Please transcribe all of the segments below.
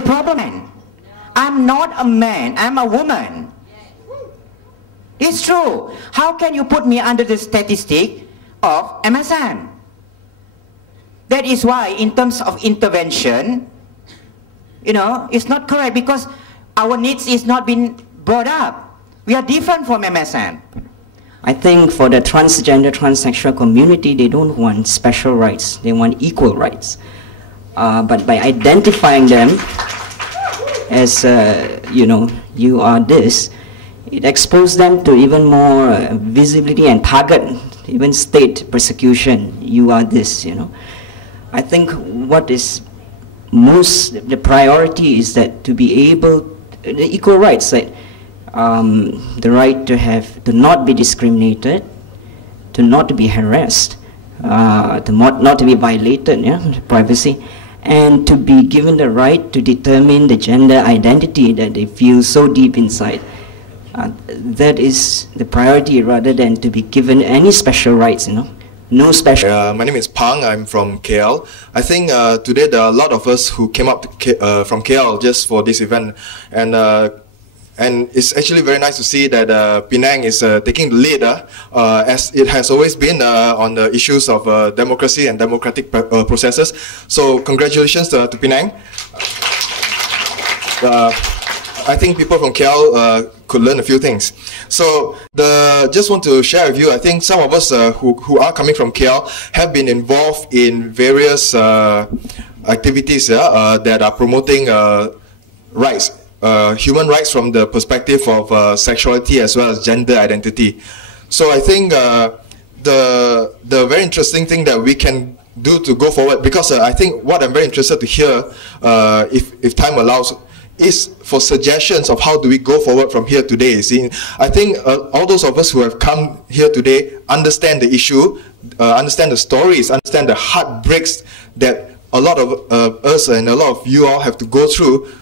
the problem. I'm not a man, I'm a woman. It's true. How can you put me under the statistic of MSM? That is why in terms of intervention, you know, it's not correct because our needs is not being brought up. We are different from MSM. I think for the transgender, transsexual community, they don't want special rights. They want equal rights. But by identifying them as, you know, you are this, it exposes them to even more visibility and target, even state persecution. You are this, you know. I think what is the priority is that to be able, the equal rights, like, the right to not be discriminated, to not be harassed, to not to be violated, yeah, privacy, and to be given the right to determine the gender identity that they feel so deep inside. That is the priority rather than to be given any special rights, you know. No special. My name is Pang. I'm from KL. I think today there are a lot of us who came up to from KL just for this event, and it's actually very nice to see that Penang is taking the lead, as it has always been on the issues of democracy and democratic processes. So congratulations to Penang. I think people from KL could learn a few things. So just want to share with you, I think some of us who are coming from KL have been involved in various activities that are promoting rights, human rights from the perspective of sexuality as well as gender identity. So I think the very interesting thing that we can do to go forward, because I think what I'm very interested to hear, if time allows, is for suggestions of how do we go forward from here today. See, I think all those of us who have come here today understand the issue, understand the stories, understand the heartbreaks that a lot of us and a lot of you all have to go through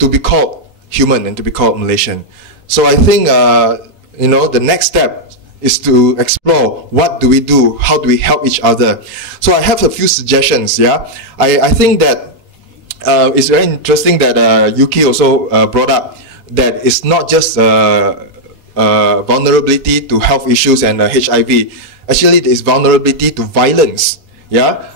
to be called human and to be called Malaysian. So I think you know, the next step is to explore what do we do, how do we help each other. So I have a few suggestions. Yeah, I think that it's very interesting that Yuki also brought up that it's not just vulnerability to health issues and HIV. Actually, it is vulnerability to violence. Yeah,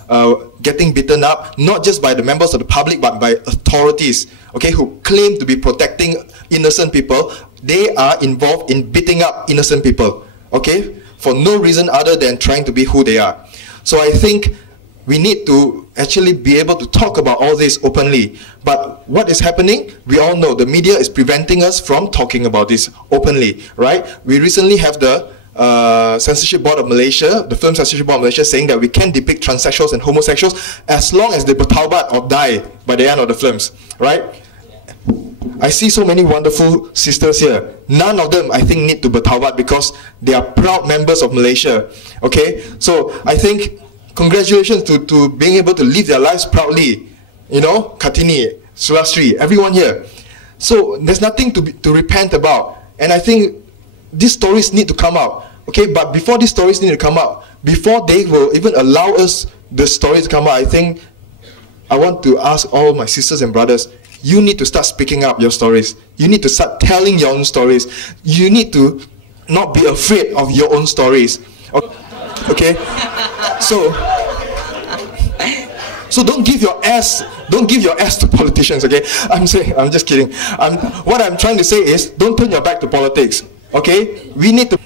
getting beaten up, not just by the members of the public, but by authorities, okay, who claim to be protecting innocent people. They are involved in beating up innocent people, okay, for no reason other than trying to be who they are. So I think we need to actually be able to talk about all this openly. But what is happening? We all know the media is preventing us from talking about this openly, right? We recently have the Censorship Board of Malaysia, the Film Censorship Board of Malaysia, saying that we can depict transsexuals and homosexuals as long as they bertaubat or die by the end of the films, right? I see so many wonderful sisters here. None of them, I think, need to bertaubat because they are proud members of Malaysia, okay? So I think congratulations to being able to live their lives proudly, you know, Kartini, Sulastri, everyone here. So there's nothing to repent about. And I think these stories need to come out, okay? But before these stories need to come out, before they will even allow us the stories to come out, I think I want to ask all my sisters and brothers, you need to start speaking up your stories. You need to start telling your own stories. You need to not be afraid of your own stories, okay? So don't give your ass to politicians, okay? I'm just kidding. What I'm trying to say is, don't turn your back to politics, okay? We need to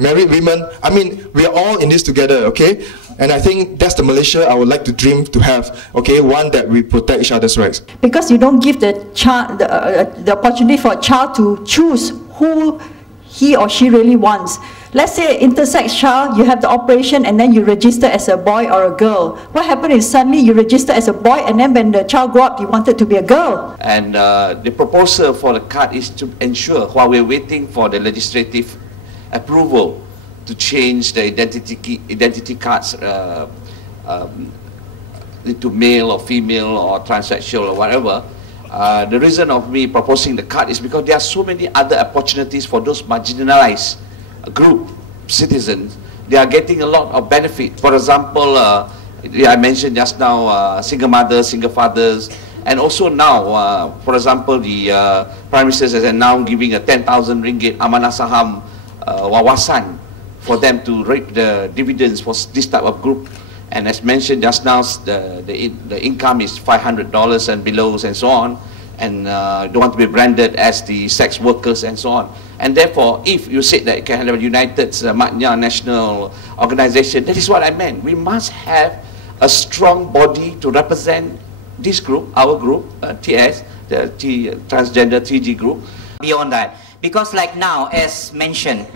married women. I mean, we are all in this together, okay? And I think that's the Malaysia I would like to dream to have, okay? One that we protect each other's rights. Because you don't give the child the opportunity for a child to choose who he or she really wants. Let's say intersex child, you have the operation and then you register as a boy or a girl. What happened is suddenly you register as a boy and then when the child grew up, you wanted to be a girl. And the proposal for the card is to ensure, while we're waiting for the legislative approval to change the identity cards into male or female or transsexual or whatever, the reason of me proposing the card is because there are so many other opportunities for those marginalized group citizens. They are getting a lot of benefit. For example, I mentioned just now single mothers, single fathers, And also now, for example, the Prime Minister is now giving a 10,000 ringgit amanah saham wawasan for them to reap the dividends for this type of group. And as mentioned just now, the income is $500 and below and so on, and don't want to be branded as the sex workers and so on. And therefore, if you said that you can have a united national organization, that is what I meant. We must have a strong body to represent this group, our group, TS, the Transgender 3G group. Beyond that, because like now, as mentioned,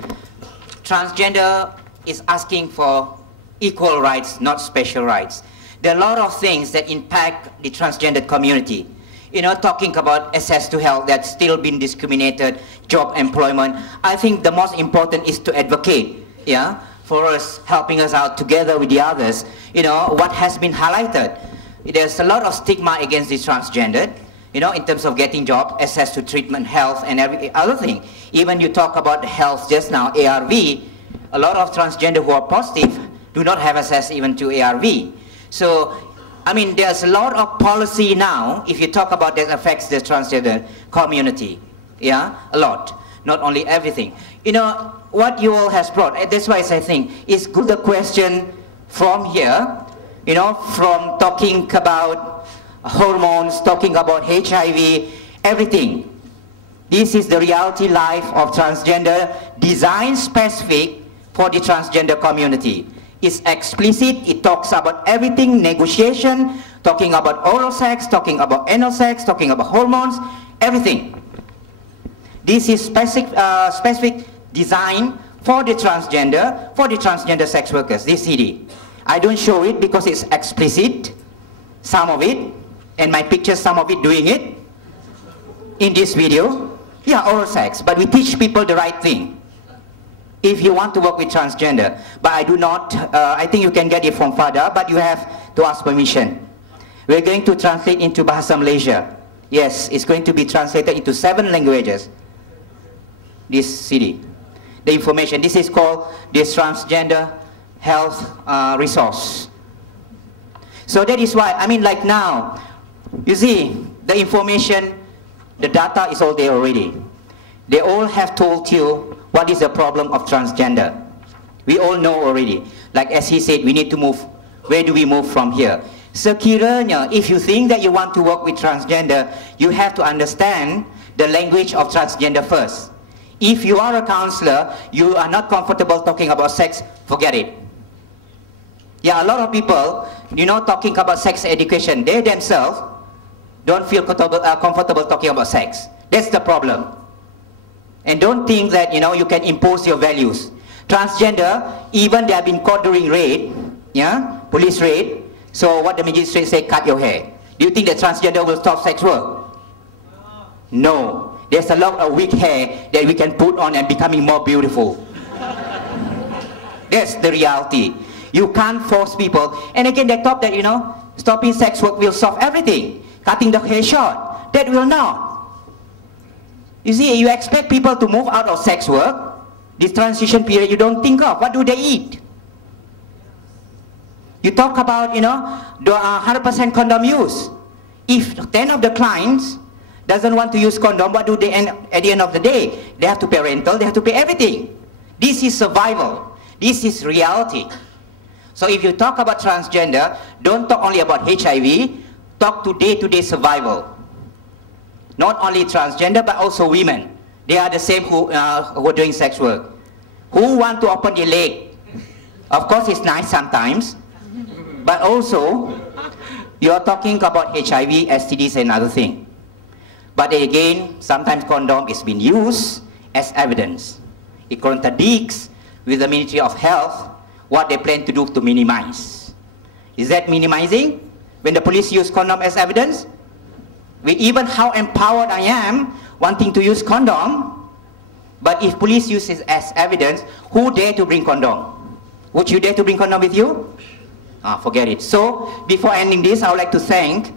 transgender is asking for equal rights, not special rights. There are a lot of things that impact the transgender community. You know, talking about access to health that's still been discriminated, job employment. I think the most important is to advocate, yeah, for us, helping us out together with the others. You know, what has been highlighted. There's a lot of stigma against the transgender, you know, in terms of getting job, access to treatment, health, and every other thing. Even you talk about health just now, ARV, a lot of transgender who are positive do not have access even to ARV. So, I mean, there's a lot of policy now, if you talk about that affects the transgender community. Yeah, a lot, not only everything. You know, what you all has brought, that's why I think, is good the question from here, you know, from talking about hormones, talking about HIV, everything. This is the reality life of transgender, designed specific for the transgender community. It's explicit, it talks about everything, negotiation, talking about oral sex, talking about anal sex, talking about hormones, everything. This is specific design for the transgender sex workers, this CD. I don't show it because it's explicit, some of it, and my pictures, some of it doing it, in this video. Yeah, oral sex, but we teach people the right thing. If you want to work with transgender, but I do not, I think you can get it from Fhda, but you have to ask permission. We're going to translate into Bahasa Malaysia. Yes, it's going to be translated into 7 languages, this CD. The information, this is called this Transgender Health Resource. So that is why, I mean, like now, you see, the information, the data is all there already. They all have told you what is the problem of transgender. We all know already. Like as he said, we need to move. Where do we move from here? Sekiranya, if you think that you want to work with transgender, you have to understand the language of transgender first. If you are a counselor, you are not comfortable talking about sex, forget it. Yeah, a lot of people, you know, talking about sex education, they themselves don't feel comfortable talking about sex. That's the problem. And don't think that, you know, you can impose your values. Transgender, even they have been caught during raid, yeah, police raid. So what the magistrate say, cut your hair. Do you think that transgender will stop sex work? No. There's a lot of wig hair that we can put on and becoming more beautiful. That's the reality. You can't force people. And again, they thought that, you know, stopping sex work will solve everything. Cutting the hair short, that will not. You see, you expect people to move out of sex work, this transition period you don't think of. What do they eat? You talk about, you know, the 100% condom use. If 10 of the clients doesn't want to use condom, what do they end at the end of the day? They have to pay rental, they have to pay everything. This is survival. This is reality. So if you talk about transgender, don't talk only about HIV, talk to day-to-day survival. Not only transgender, but also women. They are the same who are doing sex work. Who want to open their leg? Of course, it's nice sometimes. But also, you are talking about HIV, STDs, and other things. But again, sometimes condom is being used as evidence. It contradicts with the Ministry of Health what they plan to do to minimize. Is that minimizing? When the police use condom as evidence? With even how empowered I am, wanting to use condom, but if police use it as evidence, who dare to bring condom? Would you dare to bring condom with you? Forget it. So, before ending this, I would like to thank